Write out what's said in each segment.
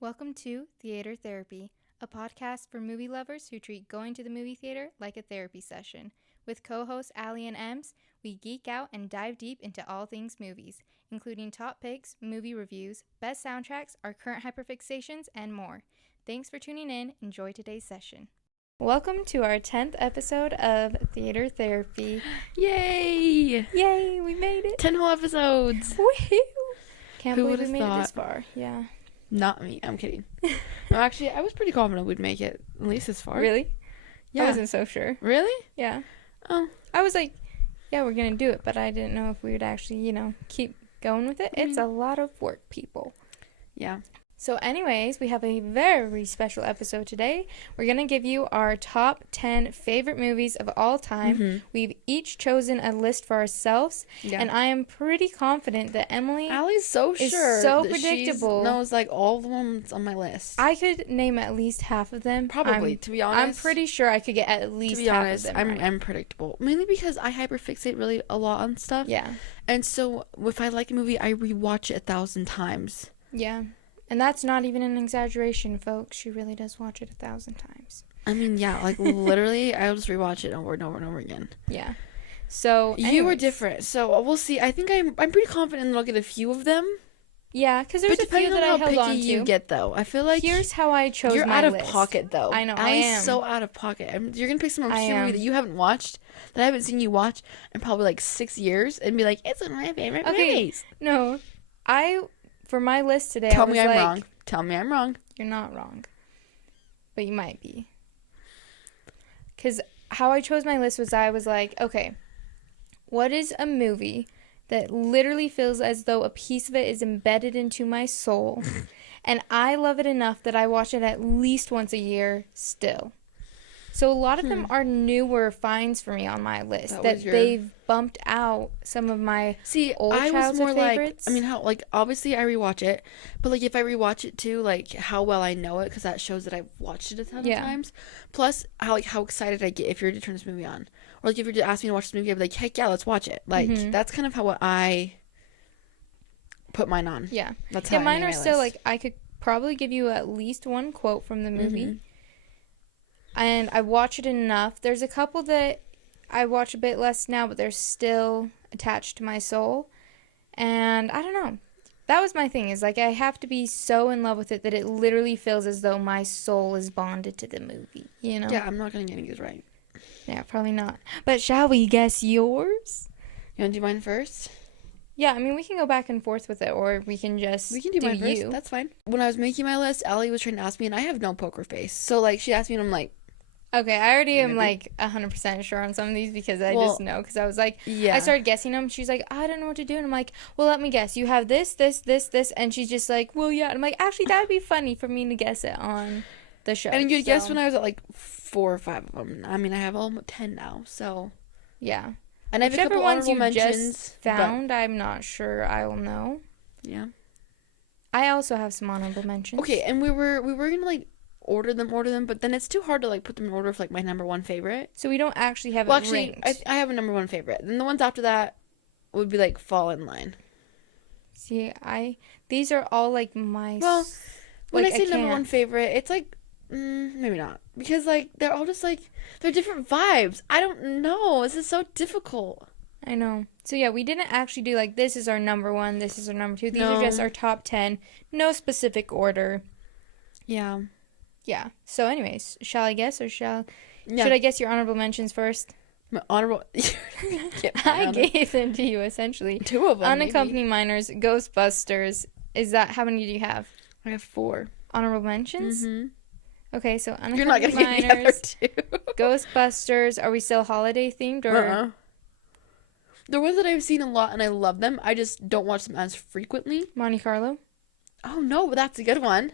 Welcome to Theater Therapy, a podcast for movie lovers who treat going to the movie theater like a therapy session. With co-hosts Aly and Ems, we geek out and dive deep into all things movies, including top picks, movie reviews, best soundtracks, our current hyperfixations, and more. Thanks for tuning in. Enjoy today's session. Welcome to our 10th episode of Theater Therapy. Yay! Yay, we made it. 10 whole episodes. Woohoo! Can't Who believe we would've made it this thought? far. Yeah. Not me. I'm kidding. No, actually, I was pretty confident we'd make it at least this far. Really? Yeah. I wasn't so sure. Really? Yeah. Oh. I was like, yeah, we're going to do it, but I didn't know if we would actually, keep going with it. It's a lot of work, people. Yeah. So anyways, we have a very special episode today. We're going to give you our top 10 favorite movies of all time. Mm-hmm. We've each chosen a list for ourselves, Yeah. and I am pretty confident that Emily Ally's so is sure. so that predictable. She knows like all the ones on my list. I could name at least half of them. Probably, to be honest. I'm pretty sure I could get at least to be half honest, of them right. I'm predictable. Mainly because I hyperfixate really a lot on stuff. Yeah. And so if I like a movie, I rewatch it 1,000 times. Yeah. And that's not even an exaggeration, folks. She really does watch it 1,000 times. I mean, yeah, like literally, I'll just rewatch it over and over and over again. Yeah. So You were different, so we'll see. I think I'm pretty confident that I'll get a few of them. Yeah, because there's But a few depending that on I how held picky on to. you get, though, I feel like Here's how I chose you're my out of list. pocket, though. I know, I Ally's am. so out of pocket. You're gonna pick some I obscure movie am. that you haven't watched, that I haven't seen you watch in probably like 6 years, and be like, it's one of my favorite movies. No, for my list today, Tell I was me I'm like, wrong. Tell me I'm wrong. You're not wrong. But you might be. Because how I chose my list was I was like, okay, what is a movie that literally feels as though a piece of it is embedded into my soul, and I love it enough that I watch it at least once a year still. So a lot of them are newer finds for me on my list that they've bumped out some of my old I was childhood more favorites. like, I mean, how, like, obviously I rewatch it, but, like, if I rewatch it too, like, how well I know it, because that shows that I've watched it a ton of times, plus how excited I get if you're to turn this movie on, or, like, if you're to ask me to watch this movie, I'd be like, heck yeah, let's watch it. Like, that's kind of how I put mine on. Yeah. That's how mine I are made my still, list. like, I could probably give you at least one quote from the movie. And I watch it enough. There's a couple that I watch a bit less now, but they're still attached to my soul. And I don't know. That was my thing, is like I have to be so in love with it that it literally feels as though my soul is bonded to the movie, you know? Yeah, I'm not going to get any of these right. Yeah, probably not. But shall we guess yours? You want to do mine first? Yeah, I mean, we can go back and forth with it, or we can just do mine first. That's fine. When I was making my list, Allie was trying to ask me, and I have no poker face. So, like, she asked me, and I'm like, okay, I already am, like, 100% sure on some of these because I just know. Because I was like, I started guessing them. She's like, I don't know what to do. And I'm like, well, let me guess. You have this, this, this, this. And she's just like, well, yeah. And I'm like, actually, that would be funny for me to guess it on the show. And you'd guess when I was at, like, 4 or 5 of them. I mean, I have almost 10 now, so. Yeah. And I have a couple ones honorable you mentions. just found, I'm not sure I will know. Yeah. I also have some honorable mentions. Okay, and we were going to, like, order them, but then it's too hard to, like, put them in order for, like, my number one favorite. So we don't actually have Well, it actually, ranked. I have a number one favorite. Then the ones after that would be, like, fall in line. See, these are all, like, my... Well, when like, I say I number one can't. favorite, it's, like, maybe not. Because, like, they're all just, like, they're different vibes. I don't know. This is so difficult. I know. So, yeah, we didn't actually do, like, this is our number one, this is our number two. These are just our top 10. No specific order. Yeah. Yeah. So, anyways, shall I guess or should Yeah. I guess your honorable mentions first? My honorable... I gave them to you, essentially. 2 of them, Unaccompanied Minors, Ghostbusters. Is that, how many do you have? I have 4. Honorable mentions? Mm-hmm. Okay, so You're not Unaccompanied going to get the other Minors, 2. Ghostbusters. Are we still holiday themed or? The ones that I've seen a lot and I love them, I just don't watch them as frequently. Monte Carlo? Oh, no, but that's a good one.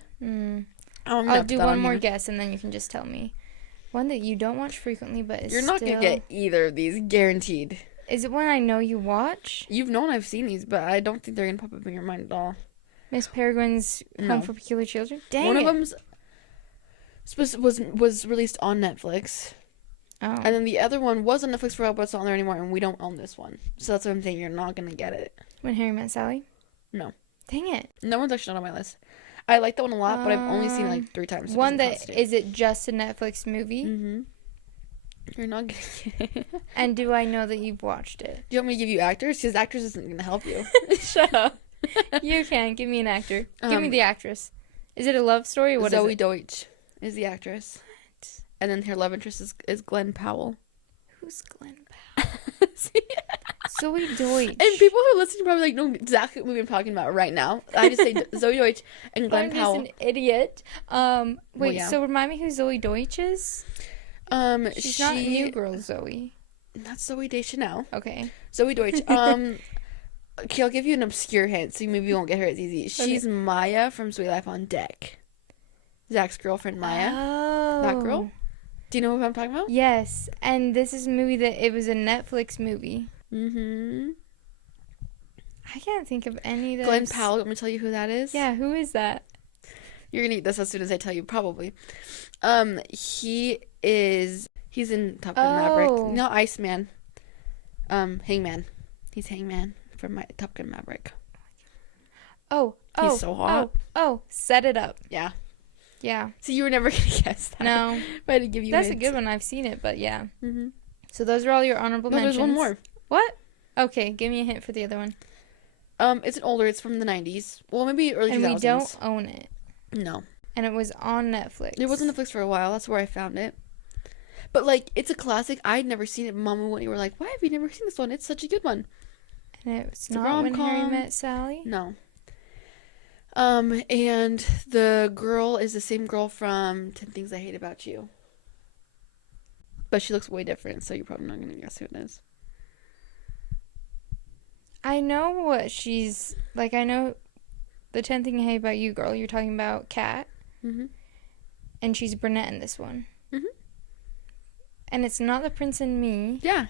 I'll do one more guess and then you can just tell me. One that you don't watch frequently but is You're not going to get either of these, guaranteed. Is it one I know you watch? You've known I've seen these, but I don't think they're going to pop up in your mind at all. Miss Peregrine's No. Home for Peculiar Children? Dang One it. of them's was released on Netflix. Oh. And then the other one was on Netflix for a while, but it's not on there anymore, and we don't own this one. So that's what I'm saying. You're not going to get it. When Harry Met Sally? No. Dang it. No one's actually not on my list. I like that one a lot, but I've only seen it like 3 times. So one that is it just a Netflix movie? Mm-hmm. You're not getting it. And do I know that you've watched it? Do you want me to give you actors? Because actors isn't going to help you. Shut up. You can. Give me an actor. Give me the actress. Is it a love story? What Zoe is it? Deutsch is the actress. And then her love interest is Glenn Powell. Who's Glenn Powell? Zoe Deutsch. And people who are listening probably like know exactly what movie I'm talking about right now. I just say Zoe Deutsch and Glenn Powell. I'm just an idiot. Wait, Well, yeah. So remind me who Zoe Deutsch is? She's not New Girl Zoe. That's Zoe Deschanel. Okay. Zoe Deutsch. Okay, I'll give you an obscure hint, so maybe you won't get her as easy. She's Maya from Sweet Life on Deck. Zach's girlfriend, Maya. Oh. That girl. Do you know what I'm talking about? Yes, and this is a movie that it was a Netflix movie. Mm-hmm. I can't think of any of those. Glenn Powell. I'm gonna tell you who that is. Yeah, who is that? You're gonna eat this as soon as I tell you, probably. He's in Top Gun Maverick. No, Iceman. Hangman. He's Hangman from my Top Gun Maverick. He's so hot. Set It Up. Yeah. Yeah. So you were never gonna guess that. No. If I had to give you That's hints. a good one. I've seen it, but yeah. Mm-hmm. So those are all your honorable mentions. There's one more. What? Okay, give me a hint for the other one. It's older. It's from the 90s. Well, maybe early 2000s. And we don't own it. No. And it was on Netflix. It was on Netflix for a while. That's where I found it. But, like, it's a classic. I'd never seen it. Mom and Whitney were like, why have you never seen this one? It's such a good one. And it's not When Harry Met Sally? No. And the girl is the same girl from 10 Things I Hate About You. But she looks way different, so you're probably not going to guess who it is. I know what she's... Like, I know the 10 Things I Hate About You girl. You're talking about Kat. Mm-hmm. And she's brunette in this one. Mm-hmm. And it's not The Prince and Me. Yeah.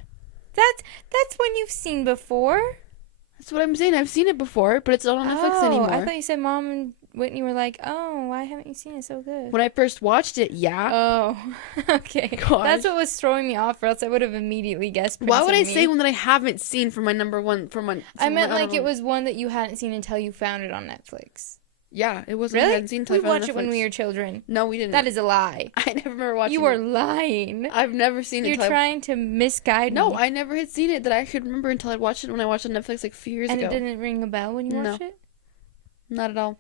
That's one you've seen before. That's what I'm saying. I've seen it before, but it's not on Netflix anymore. I thought you said Mom and Whitney were like, oh, why haven't you seen it so good? When I first watched it, yeah. Oh, okay. Gosh. That's what was throwing me off, or else I would have immediately guessed Prince Why would and I Me. say one that I haven't seen for my number one? I meant like it was one that you hadn't seen until you found it on Netflix. Yeah, it wasn't. Really? I hadn't seen until We I found watched it when we were children. No, we didn't. That is a lie. I never remember watching it. You are lying. I've never seen it. You're trying to misguide me. No, I never had seen it that I could remember until I watched it when I watched it on Netflix like a few years ago. And it didn't ring a bell when you watched it? Not at all.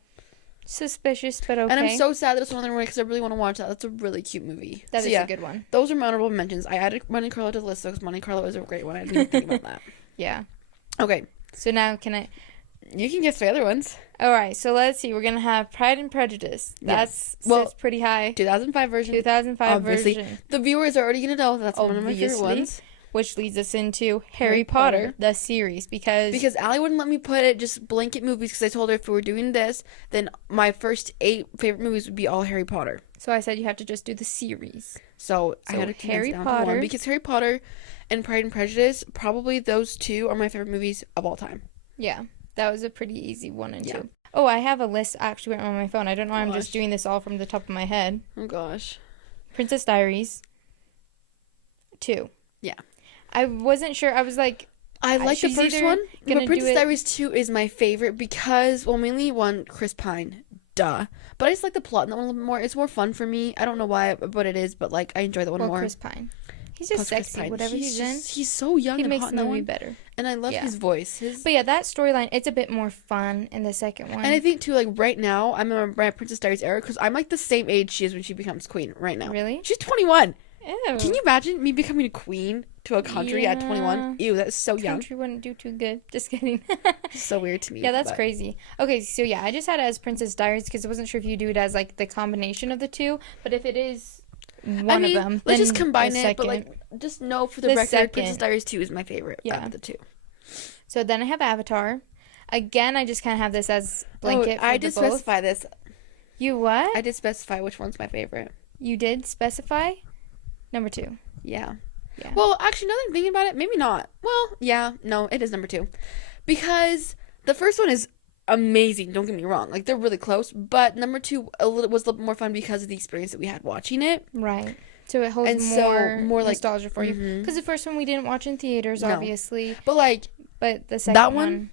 Suspicious, but okay. And I'm so sad that it's on there because I really want to watch that. That's a really cute movie. That is a good one. Those are my honorable mentions. I added Monte Carlo to the list because Monte Carlo is a great one. I didn't even think about that. Yeah. Okay. So now can I... You can guess the other ones. All right, so let's see. We're going to have Pride and Prejudice. That's pretty high. 2005 version. 2005 Obviously. version. The viewers are already going to know that's one of my favorite ones. Which leads us into Harry Potter, the series, because Allie wouldn't let me put it just blanket movies because I told her if we were doing this, then my first 8 favorite movies would be all Harry Potter. So I said you have to just do the series. So I had to Harry down to one because Harry Potter and Pride and Prejudice, probably those 2 are my favorite movies of all time. Yeah, that was a pretty easy 1 and 2. Oh, I have a list actually on my phone. I don't know why I'm just doing this all from the top of my head. Oh, gosh. Princess Diaries. 2. Yeah. I wasn't sure. I was like... I like the first one, but Princess Diaries 2 is my favorite because, well, mainly one, Chris Pine. Duh. But I just like the plot in that one a little bit more. It's more fun for me. I don't know why, but it is, but, like, I enjoy that one more. Chris Pine. He's just sexy, whatever he's in. He's so young and hot in that one. He makes the movie better. And I love his voice. But yeah, that storyline, it's a bit more fun in the second one. And I think, too, like, right now, I'm in my Princess Diaries era because I'm, like, the same age she is when she becomes queen right now. Really? She's 21. Ew. Can you imagine me becoming a queen to a country at 21? Ew, that's so young. Country wouldn't do too good. Just kidding. So weird to me. Yeah, that's crazy. Okay, so yeah, I just had it as Princess Diaries because I wasn't sure if you do it as, like, the combination of the 2. But if it is... one of them. Let's just combine it, but like, just know for the record, Princess Diaries 2 is my favorite out of the 2. So then I have Avatar. Again, I just kind of have this as blanket. I did specify this. You what? I did specify which one's my favorite. You did specify? Number 2. Yeah. Well, actually, now that I'm thinking about it, maybe not. Well, yeah, no, it is number 2. Because the first one is amazing, don't get me wrong, like they're really close, but number 2 was a little bit more fun because of the experience that we had watching it, right? So it holds more like nostalgia for you because the first one we didn't watch in theaters, obviously, but the second that one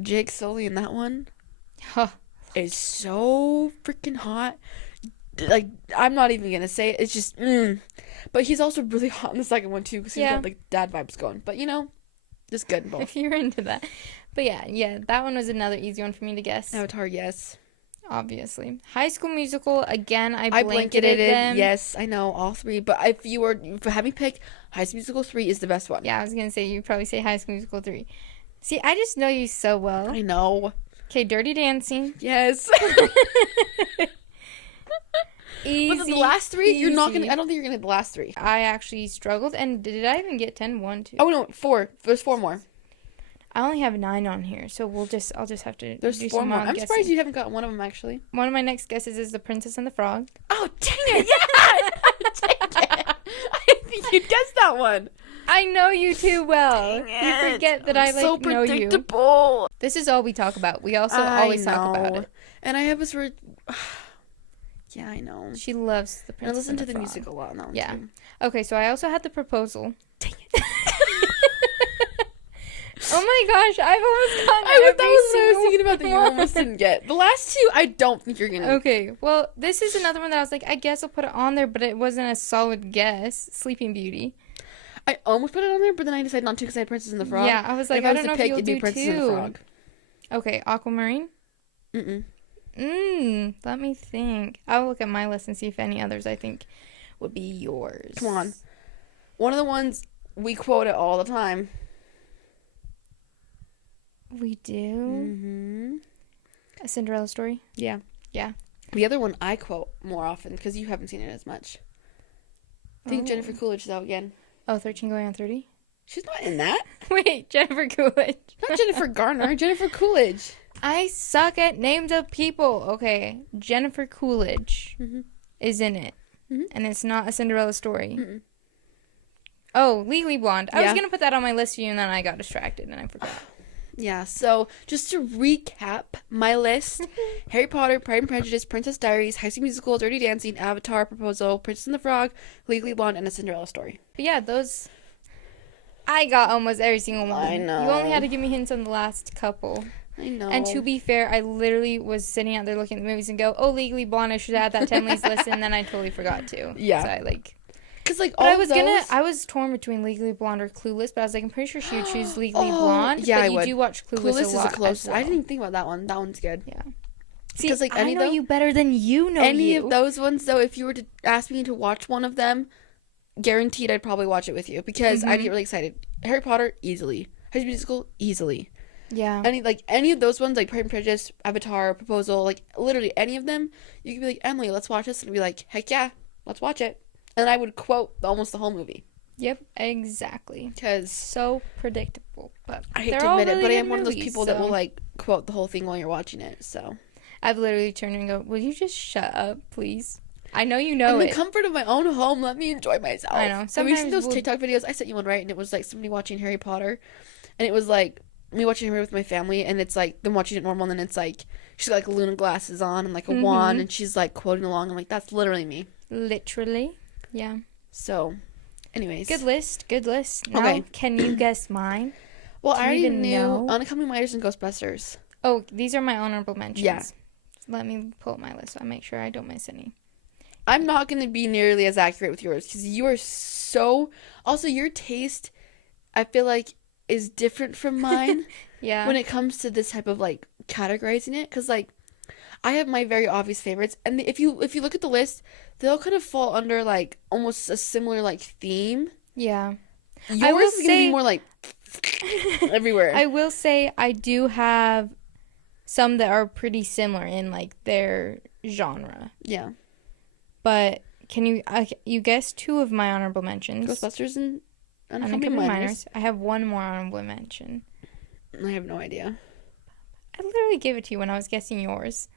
Jake Sully in that one, is so freaking hot. Like, I'm not even gonna say it. It's just, But he's also really hot in the second one, too, because he's got, like, dad vibes going. But, just good in both. If you're into that. But yeah, that one was another easy one for me to guess. Avatar, yes. Obviously. High School Musical, again, I blanketed them. Yes, I know, all three. But if you were to have me pick, High School Musical 3 is the best one. Yeah, I was going to say, you'd probably say High School Musical 3. See, I just know you so well. I know. Okay, Dirty Dancing. Yes. Easy. But the last three, you're not going to, I don't think you're going to hit the last three. I actually struggled, and did I even get 10? 1, 2? Oh, no, 4. There's 4 more. I only have 9 on here, so I'll just have to There's do 4 some more. wild I'm guessing. surprised you haven't got one of them, actually. One of my next guesses is The Princess and the Frog. Oh, dang it, yeah! Dang it. I didn't think you'd guess that one. I know you too well. Dang You it. forget that I, so know you. predictable. This is all we talk about. We also always talk about it. And I have this word. Yeah, I know. She loves The And I Princess listen and to the the Frog. music a lot on that one, Yeah. too. Okay, so I also had The Proposal. Dang it. Oh my gosh, I've almost gotten That every was what I was single thinking about that you one. almost didn't get. The last two, I don't think you're going to. Okay, well, this is another one that I was like, I guess I'll put it on there, but it wasn't a solid guess. Sleeping Beauty. I almost put it on there, but then I decided not to because I had Princess and the Frog. Yeah, I was like, And I if don't know was if to pick, you'll it'd be do Princess and the two. Frog. Okay, Aquamarine. Let me think. I'll look at my list and see if any others I think would be yours. Come on. One of the ones we quote it all the time. We do? Mm-hmm. A Cinderella Story? Yeah. Yeah. The other one I quote more often because you haven't seen it as much. I think Jennifer Coolidge is out again. Oh, 13 Going on 30? She's not in that. Wait, Jennifer Coolidge. Not Jennifer Garner. Jennifer Coolidge. I suck at names of people. Okay, Jennifer Coolidge is in it. And it's not A Cinderella Story. Oh, Legally Blonde. I was going to put that on my list for you, and then I got distracted, and I forgot. Yeah, so just to recap my list, Harry Potter, Pride and Prejudice, Princess Diaries, High School Musical, Dirty Dancing, Avatar, Proposal, Princess and the Frog, Legally Blonde, and A Cinderella Story. But yeah, those... I got almost every single one. I know. You only had to give me hints on the last couple. I know. And to be fair, I literally was sitting out there looking at the movies and go, oh, Legally Blonde, I should add that to Emily's list, and then I totally forgot to. Yeah. So I Because, like, but all I was those... I was torn between Legally Blonde or Clueless, but I was like, I'm pretty sure she would choose Legally Blonde. Yeah, but I you would. do watch Clueless a is lot a close. as well. I didn't even think about that one. That one's good. Yeah. See, like, I know you better than you know any you. of those ones, though, if you were to ask me to watch one of them, guaranteed I'd probably watch it with you because I'd get really excited. Harry Potter, easily. High School Musical, easily. Yeah. Any of those ones, like Pride and Prejudice, Avatar, Proposal, like literally any of them, you could be like, Emily, let's watch this, and I'd be like, heck yeah, let's watch it. And I would quote almost the whole movie. Yep, exactly. Because so predictable, but I hate they're to all admit really it, but I good am one of those movies, people that will like quote the whole thing while you're watching it. So I've literally turned and go, will you just shut up, please? I know you know in it. the comfort of my own home, let me enjoy myself. I know. Have you Sometimes seen those TikTok videos? I sent you one, right? And it was like somebody watching Harry Potter, and it was like me watching Harry with my family, and it's like them watching it normal, and then it's like she's got like Luna glasses on and like a wand, and she's like quoting along. I'm like, that's literally me. Literally, yeah. So, anyways, Good list. Now, Okay. can you guess mine? Well, Do I you already even knew know? Oncoming Miners and Ghostbusters. Oh, these are my honorable mentions. Yeah. Let me pull up my list so I make sure I don't miss any. I'm not going to be nearly as accurate with yours because you are so... Also, your taste, I feel like, is different from mine Yeah. when it comes to this type of, like, categorizing it. Because, like, I have my very obvious favorites. And if you look at the list, they'll kind of fall under, like, almost a similar, like, theme. Yeah. Yours I will is going to say- be more, like, everywhere. I will say I do have some that are pretty similar in, like, their genre. Yeah. But can you guess two of my honorable mentions? Ghostbusters and Uncoming Miners. Minors. I have one more honorable mention. I have no idea. I literally gave it to you when I was guessing yours.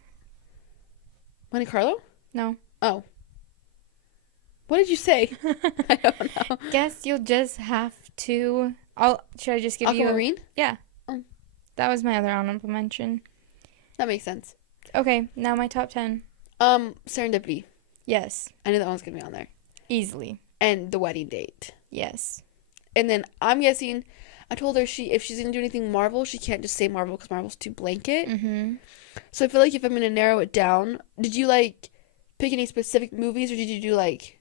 Monte Carlo? No. Oh. What did you say? I don't know. Guess you'll just have to... Should I just give you... Aquamarine? Yeah. Oh. That was my other honorable mention. That makes sense. Okay, now my top 10. Serendipity. Yes. I knew that one's going to be on there. Easily. And The Wedding Date. Yes. And then I'm guessing... I told her if she's going to do anything Marvel, she can't just say Marvel because Marvel's too blanket. Mm-hmm. So I feel like if I'm gonna narrow it down, did you like pick any specific movies, or did you do like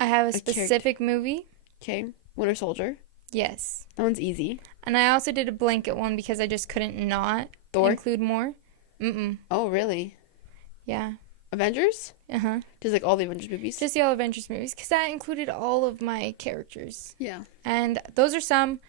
I have a character? specific movie. Okay, Winter Soldier. Yes. That one's easy. And I also did a blanket one because I just couldn't not Thor? include more. Mm-mm. Oh, really? Yeah. Avengers? Uh-huh. Just like all the Avengers movies? Just the all Avengers movies because that included all of my characters. Yeah. And those are some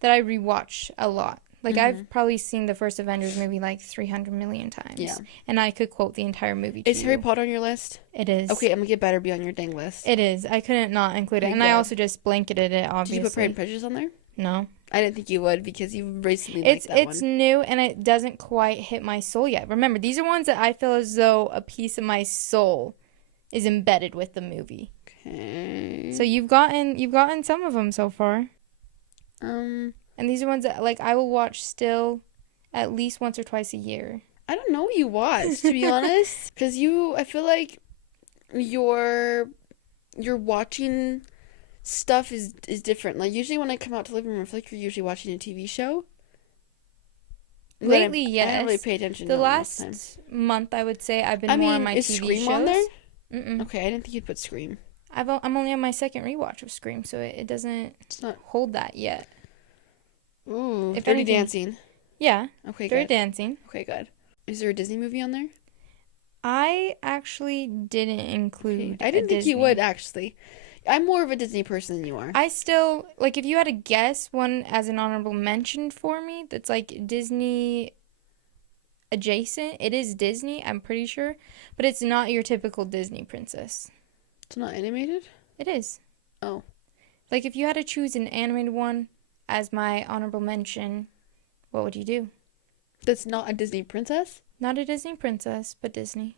that I rewatch a lot. Like, I've probably seen the first Avengers movie like 300 million times. Yeah. And I could quote the entire movie to Is you. Harry Potter on your list? It is. Okay, I'm gonna get better be on your dang list. It is. I couldn't not include it. Okay, And I good. also just blanketed it, obviously. Did you put Pride and Prejudice on there? No. I didn't think you would because you recently liked that It's one. new and it doesn't quite hit my soul yet. Remember, these are ones that I feel as though a piece of my soul is embedded with the movie. Okay. So you've gotten some of them so far. And these are ones that like I will watch still at least once or twice a year. I don't know what you watch, to be honest. Because I feel like your watching stuff is different. Like, usually when I come out to the living room, I feel like you're usually watching a TV show. But Lately, yes. I don't really pay attention The to last month, I would say, I've been more on my is TV Scream shows. on there? Mm-mm. Okay, I didn't think you'd put Scream. I'm only on my second rewatch of Scream, so it doesn't hold that yet. Ooh, If Dirty anything- Dancing. Yeah, Okay, Dirty good. Dancing. Okay, good. Is there a Disney movie on there? I actually didn't include. Okay. I didn't think you Disney. would, actually. I'm more of a Disney person than you are. I still like if you had to guess one as an honorable mention for me that's like Disney adjacent. It is Disney, I'm pretty sure, but it's not your typical Disney princess. It's not animated? It is. Oh. Like if you had to choose an animated one as my honorable mention, what would you do? That's not a Disney princess? Not a Disney princess, but Disney.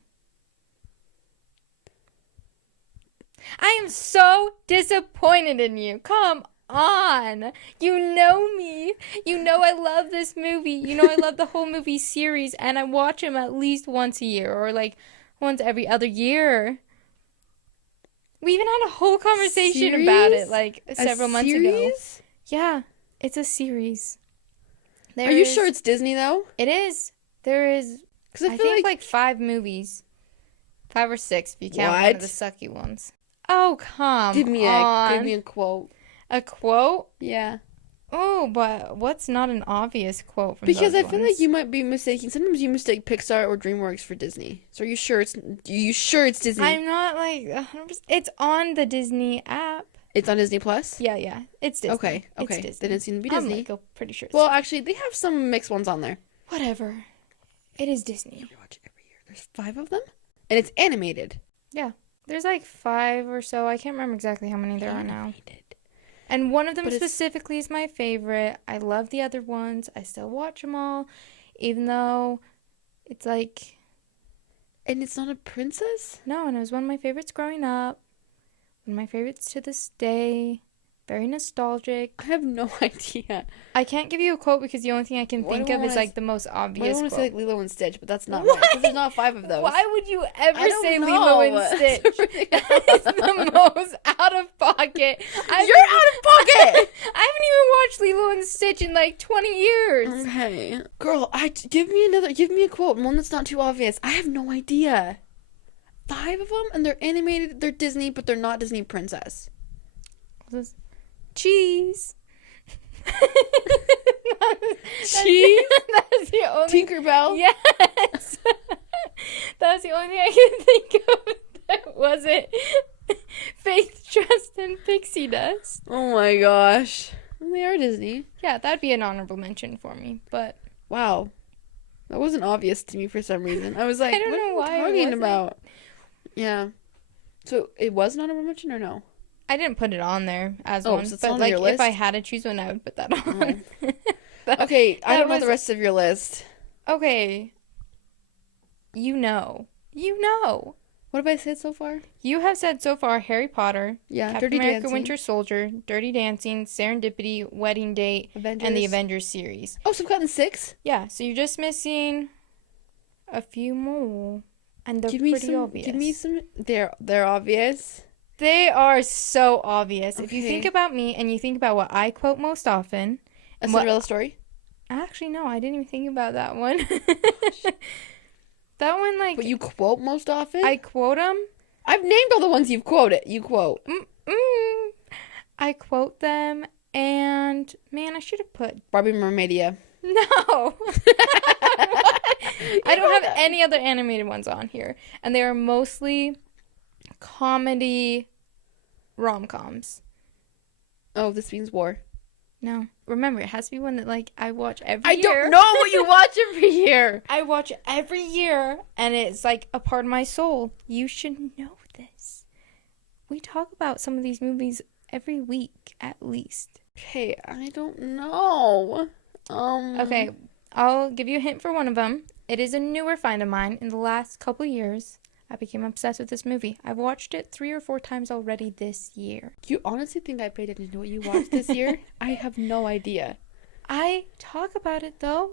I am so disappointed in you. Come on. You know me. You know I love this movie. You know I love the whole movie series, and I watch them at least once a year or like once every other year. We even had a whole conversation about it like several months ago. Yeah, it's a series. Are you sure it's Disney, though? It is. There is, Because I think, like 5 movies. 5 or 6 if you count one of the sucky ones. Oh, come Give me on. a quote. A quote? Yeah. Oh, but what's not an obvious quote from Because those I feel ones? like you might be mistaking. Sometimes you mistake Pixar or DreamWorks for Disney. So are you sure it's Disney? I'm not like 100%. It's on the Disney app. It's on Disney Plus? Yeah. It's Disney. Okay. It's Disney. Then it seems to be I'm Disney. like, pretty sure it's Well, actually, they have some mixed ones on there. whatever. It is Disney. We watch it every year. There's 5 of them? And it's animated. Yeah. There's like 5 or so. I can't remember exactly how many there are now. And one of them specifically is my favorite. I love the other ones. I still watch them all, even though it's like... And it's not a princess? No, and it was one of my favorites growing up. One of my favorites to this day. Very nostalgic. I have no idea. I can't give you a quote because the only thing I can Why think do I of is wanna like the most I obvious want to quote. say like Lilo and Stitch, but that's not What? right. 'Cause there's not 5 of those. Why would you ever I don't say know. Lilo and Stitch? It's the most out of pocket. You're out of pocket! I haven't even watched Lilo and Stitch in like 20 years. Okay. Girl, give me a quote, one that's not too obvious. I have no idea. 5 of them, and they're animated, they're Disney, but they're not Disney princess. Cheese. Cheese? That's the only... Tinkerbell? Yes. That's the only thing I can think of that wasn't Faith, Trust, and Pixie Dust. Oh my gosh. Well, they are Disney. Yeah, that'd be an honorable mention for me, but... Wow. That wasn't obvious to me for some reason. I was like, I don't know what why are it you talking wasn't. about? Yeah. So, it was an honorable mention or no? I didn't put it on there as Oh, one, so it's but on like your if I list? had to choose one, I would put that on. Okay, I that don't know was- the rest of your list. Okay. You know. What have I said so far? You have said so far Harry Potter, Yeah, Captain Dirty America Dancing. Winter Soldier, Dirty Dancing, Serendipity, Wedding Date, Avengers. and the Avengers series. Oh, so I've gotten 6? Yeah, so you're just missing a few more. And they're pretty obvious. Give me some. They're obvious. They are so obvious. If you Okay. think about me and you think about what I quote most often. A What- Cinderella story. Actually, no, I didn't even think about that one. That one, like... But you quote most often? I quote them. I've named all the ones you've quoted. You quote. I quote them, and... Man, I should have put... Barbie Mermaidia. No! I don't have any other animated ones on here. And they are mostly comedy rom-coms. Oh, This Means War. No. Remember, it has to be one that, like, I watch every year. I don't know what you watch every year. I watch every year, and it's, like, a part of my soul. You should know this. We talk about some of these movies every week, at least. Okay, I don't know. Okay, I'll give you a hint for one of them. It is a newer find of mine. In the last couple years, I became obsessed with this movie. I've watched it 3 or 4 times already this year. You honestly think I paid attention to what you watched this year? I have no idea. I talk about it, though.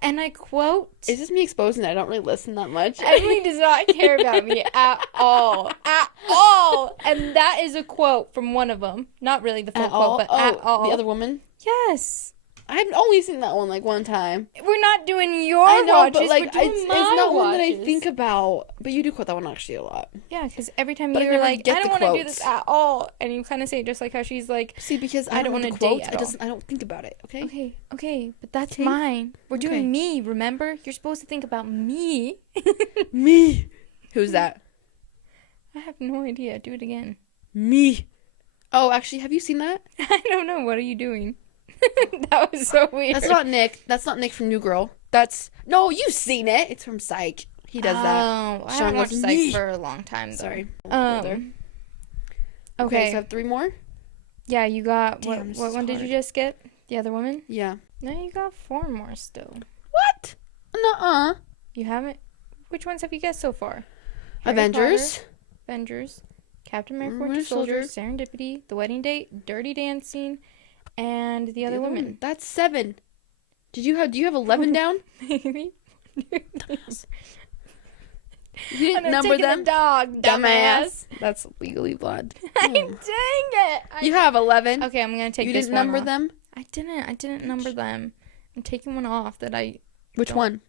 And I quote... Is this me exposing that I don't really listen that much? Emily does not care about me at all. At all! And that is a quote from one of them. Not really the full quote, but at all. The other woman? Yes. I've only seen that one, like, one time. We're not doing your I know, watches, but, like, we're doing it's my not one that I watches. think about. But you do quote that one actually a lot. Yeah, because every time But I you're never like, get I don't the want to do quotes. this at all. And you kind of say it just like how she's like, See, because I don't want wanna to quote, date at all. I don't think about it, okay? Okay, but that's Okay. mine. We're Okay. doing me, remember? You're supposed to think about me. Me. Who's that? I have no idea. Do it again. Me. Oh, actually, have you seen that? I don't know. What are you doing? That was so weird. That's not Nick. That's not Nick from New Girl. No, you've seen it. It's from Psych. He does that. Oh, I Sean haven't watched goes, Psych "Me." for a long time, though. Sorry. Okay. So I have 3 more? Yeah, you got... Damn, this what is one did you hard. just get? The other woman? Yeah. No, you got 4 more still. What? Nuh-uh. You haven't... Which ones have you guessed so far? Harry Avengers. Potter, Avengers. Captain America, Winter Winter Soldier, Soldier. Serendipity, The Wedding Date, Dirty Dancing, and The Other Woman. That's 7. Do you have 11 down? Maybe. You didn't number them? The dog, dumbass. That's legally blonde. Dang it. You have 11. Okay, I'm going to take You this didn't one number off. them? I didn't number them. I'm taking one off that I... Which Don't. one?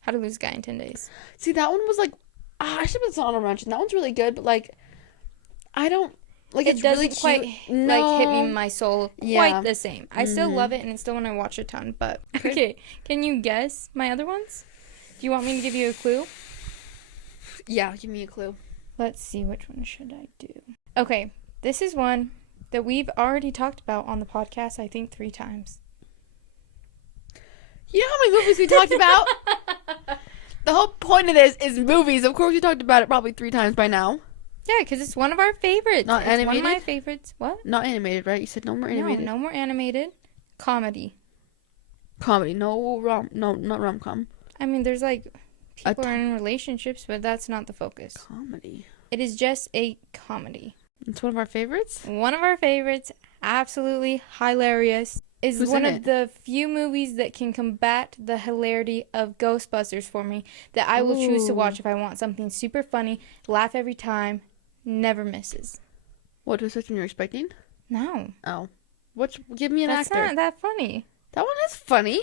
How to Lose a Guy in 10 Days. See, that one was like... I should have put on a mention. That one's really good, but like... I don't... Like, It it's doesn't really quite cute. like hit me in my soul Yeah. quite the same. I still love it, and it's still one I watch a ton. But okay, can you guess my other ones? Do you want me to give you a clue? Yeah, give me a clue. Let's see, which one should I do? Okay, this is one that we've already talked about on the podcast, I think 3 times. You know how many movies we talked about? The whole point of this is movies. Of course, we talked about it probably 3 times by now. Yeah, because it's one of our favorites. Not it's one animated? of my favorites. What? Not animated, right? You said no more animated. No more animated. Comedy. Comedy. No, not rom-com. I mean, there's like A people are in relationships, but that's not the focus. Comedy. It is just a comedy. It's one of our favorites? One of our favorites, absolutely hilarious, is Who's one in of it? the few movies that can combat the hilarity of Ghostbusters for me, that I will choose to Ooh. watch if I want something super funny, laugh every time, never misses. What was which one you're expecting? No, Oh. Give me an that's actor. not that funny. That one is funny.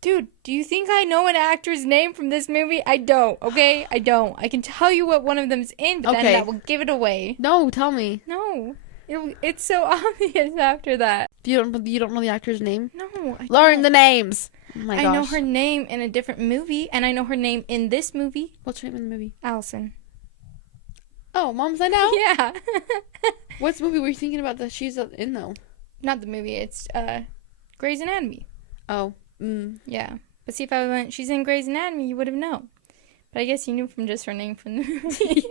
Dude, do you think I know an actor's name from this movie? I don't, okay? I don't. I can tell you what one of them's in, but then Okay. that will give it away. No, tell me. No. It's so obvious after that. You don't know the actor's name? No. I Learn don't. the names. Oh my I gosh. know her name in a different movie, and I know her name in this movie. What's her name in the movie? Allison. Oh, Moms I Know? Yeah. What movie were you thinking about that she's in, though? Not the movie. It's Grey's Anatomy. Oh. Yeah. But see, if I went, she's in Grey's Anatomy, you would have known. But I guess you knew from just her name from the movie.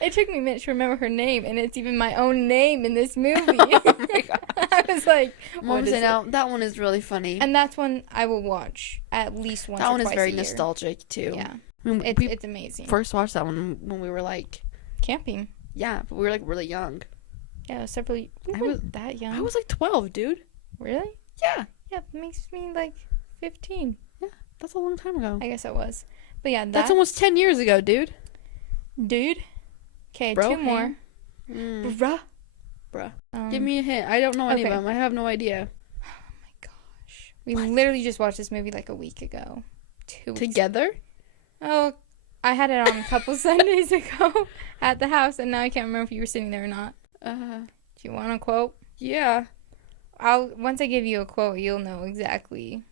It took me a minute to remember her name, and it's even my own name in this movie. Oh my gosh. I was like, what Moms is I it? Know. That one is really funny. And that's one I will watch at least once that or one is twice very a year. nostalgic, too. Yeah. I mean, It's, we it's amazing. first watched that one when we were like... Camping. Yeah, but we were like really young. Yeah, several... We I weren't was- that young. I was like 12, dude. Really? Yeah. Yeah, it makes me like 15. That's a long time ago. I guess I was. But yeah, That's almost 10 years ago, dude. Dude. Okay, Bro, 2 more. Bruh. Give Um, me a hint. I don't know any okay. of them. I have no idea. Oh my gosh. We literally just watched this movie like a week ago. 2 weeks. Together? Oh, I had it on a couple Sundays ago at the house, and now I can't remember if you were sitting there or not. Do you want a quote? Yeah. Once I give you a quote, you'll know exactly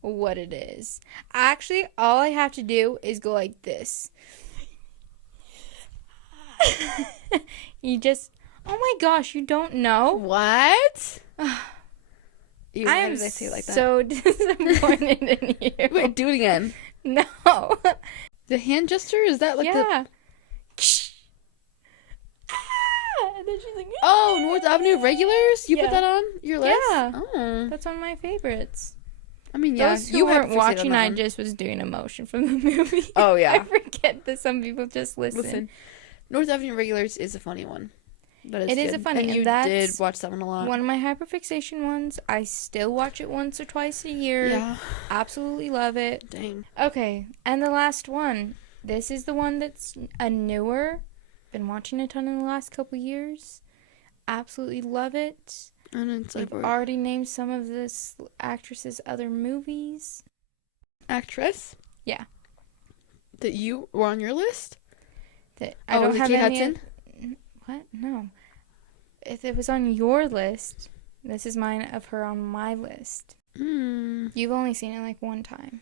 what it is. Actually, all I have to do is go like this. You just, oh my gosh, you don't know? What? I am so disappointed in you. Wait, do it again. No. The hand gesture? Is that like yeah. And then she's like, oh, North Avenue Regulars? You put that on your list? Yeah. Oh. That's one of my favorites. I mean, yeah. Those who weren't watching, I just was doing a motion from the movie. Oh, yeah. I forget that some people just listen. North Avenue Regulars is a funny one. But it is a funny, and you did watch that one a lot. One of my hyperfixation ones. I still watch it once or twice a year. Yeah. Absolutely love it. Dang. Okay, and the last one. This is the one that's a newer. Been watching a ton in the last couple years. Absolutely love it. And it's I've already named some of this actress's other movies. Actress? Yeah. That you were on your list? That I don't have Kate any. Hudson? What? No. If it was on your list, this is mine of her on my list. You've only seen it like one time.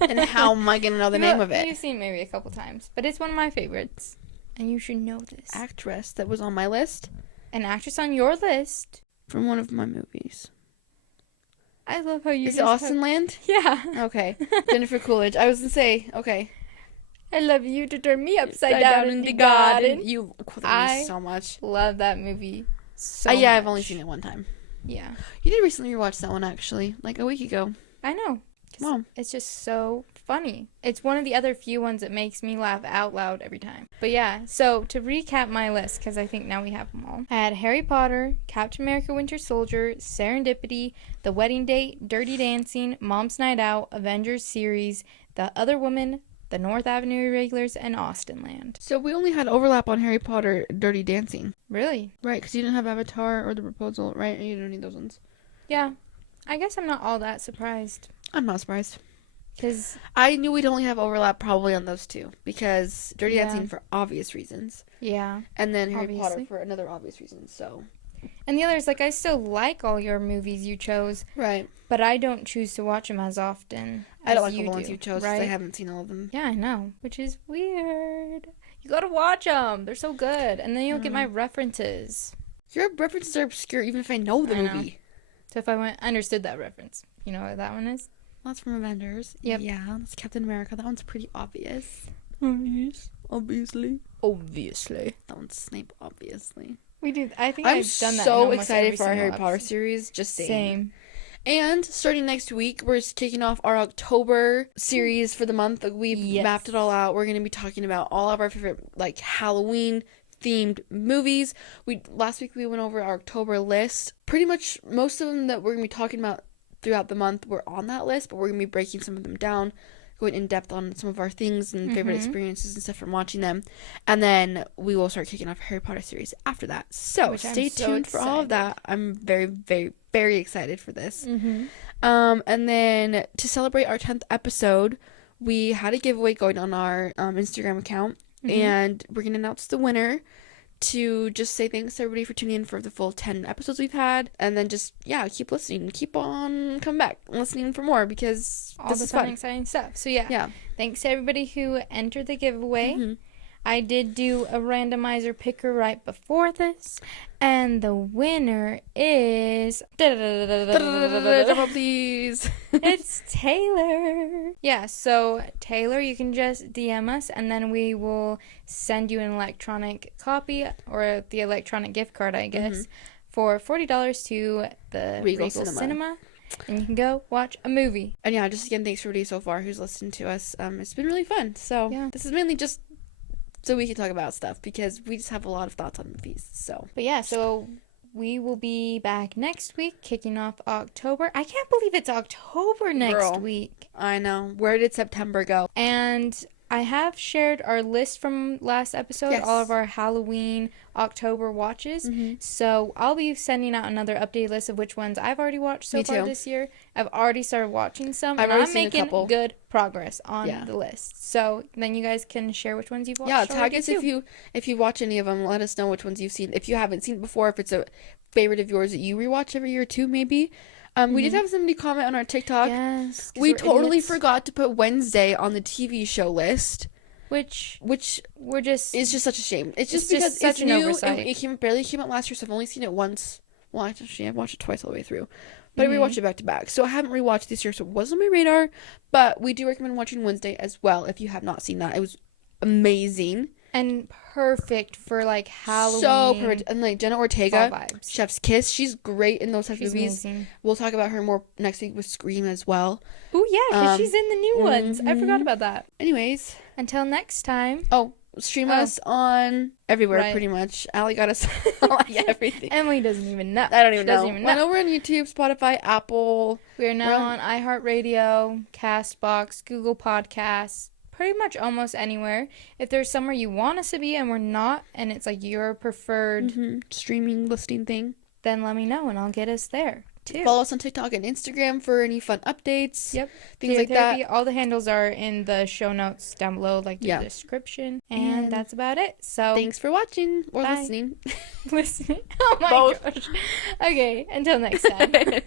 And how am I going to know the name of it? You've seen it maybe a couple times, but it's one of my favorites. And you should know this. Actress that was on my list? An actress on your list. From one of my movies. I love how you Is it Austin Land? Yeah. Okay. Jennifer Coolidge. I was going to say, okay. I love you to turn me upside down in the garden. You quoted me so much. Love that movie so yeah, much. I've only seen it one time. Yeah. You did recently rewatch that one, actually. Like a week ago. I know. Wow. It's just so funny. It's one of the other few ones that makes me laugh out loud every time. But yeah, so to recap my list, because I think now we have them all. I had Harry Potter, Captain America Winter Soldier, Serendipity, The Wedding Date, Dirty Dancing, Mom's Night Out, Avengers series, The Other Woman, The North Avenue Irregulars, and Austin Land. So we only had overlap on Harry Potter, Dirty Dancing. Really? Right, because you didn't have Avatar or The Proposal, right? And you didn't need those ones. Yeah. I guess I'm not all that surprised. I'm not surprised. Because I knew we'd only have overlap probably on those two. Because Dirty Dancing for obvious reasons. Yeah. And then Harry Potter for another obvious reason, so. And the other is, like, I still like all your movies you chose. Right. But I don't choose to watch them as often as I don't like you all the ones do, you chose right? because I haven't seen all of them. Yeah, I know. Which is weird. You gotta watch them. They're so good. And then you'll get my references. Your references are obscure even if I know the movie. Know. So if I understood that reference. You know what that one is? That's from Avengers. Yep. Yeah, that's Captain America. That one's pretty obvious. Obviously. That one's Snape, obviously. We do. I think I'm I've done that. so excited for our Harry Potter series. Just saying. Same. And starting next week, we're kicking off our October series for the month. We've mapped it all out. We're going to be talking about all of our favorite, like, Halloween themed movies. Last week we went over our October list. Pretty much most of them that we're going to be talking about throughout the month were on that list, but we're going to be breaking some of them down, going in depth on some of our things and favorite experiences and stuff from watching them. And then we will start kicking off Harry Potter series after that. So stay tuned for all of that. I'm very, very, very excited for this. And then to celebrate our 10th episode, we had a giveaway going on our Instagram account. And we're going to announce the winner to just say thanks to everybody for tuning in for the full 10 episodes we've had. And then just, keep listening. Keep on coming back and listening for more because all this the is fun, fun. exciting stuff. So thanks to everybody who entered the giveaway. I did do a randomizer picker right before this. And the winner is... Please. It's Taylor. Yeah, so Taylor, you can just DM us and then we will send you an electronic copy or the electronic gift card, I guess, for $40 to the Regal Cinema. And you can go watch a movie. And just again, thanks for everybody so far who's listened to us. It's been really fun. So this is mainly just so we can talk about stuff because we just have a lot of thoughts on movies. So, but so we will be back next week, kicking off October. I can't believe it's October next week. I know. Where did September go? And I have shared our list from last episode, Yes. all of our Halloween, October watches. So I'll be sending out another updated list of which ones I've already watched so Me far too. this year. I've already started watching some, I've and already I'm seen a making couple. good progress on Yeah. the list. So then you guys can share which ones you've watched. Yeah, tag already us too. if you watch any of them. Let us know which ones you've seen. If you haven't seen it before, if it's a favorite of yours that you rewatch every year too, maybe. We did have somebody comment on our TikTok. Yes, 'cause We we're totally idiots. forgot to put Wednesday on the TV show list, Which we're just is just such a shame. It's just It's just because such it's an new. oversight. It barely came out last year, so I've only seen it once. Well, actually, I've watched it twice all the way through. But I rewatched it back to back. So I haven't rewatched this year, so it wasn't on my radar. But we do recommend watching Wednesday as well if you have not seen that. It was amazing. and perfect for like Halloween. So perfect. And like Jenna Ortega, fall vibes. Chef's Kiss, she's great in those types of She's movies. amazing. We'll talk about her more next week with Scream as well. Oh yeah, because she's in the new ones. I mhm. forgot about that. Anyways, Until next time. stream us on everywhere Right. pretty much. Allie got us on like everything. Emily doesn't even know. I don't even She know. doesn't even I know. know we're on YouTube, Spotify, Apple. We are now We're on iHeartRadio, Castbox, Google Podcasts, pretty much almost anywhere. If there's somewhere you want us to be and we're not, and it's like your preferred, Streaming listing thing. then let me know and I'll get us there too. Follow us on TikTok and Instagram for any fun updates. Yep. Things like Therapy, that. all the handles are in the show notes down below, like the description. And that's about it. So Thanks for watching or Bye. listening. listening. Oh my Both. gosh. Okay, until next time. Bye.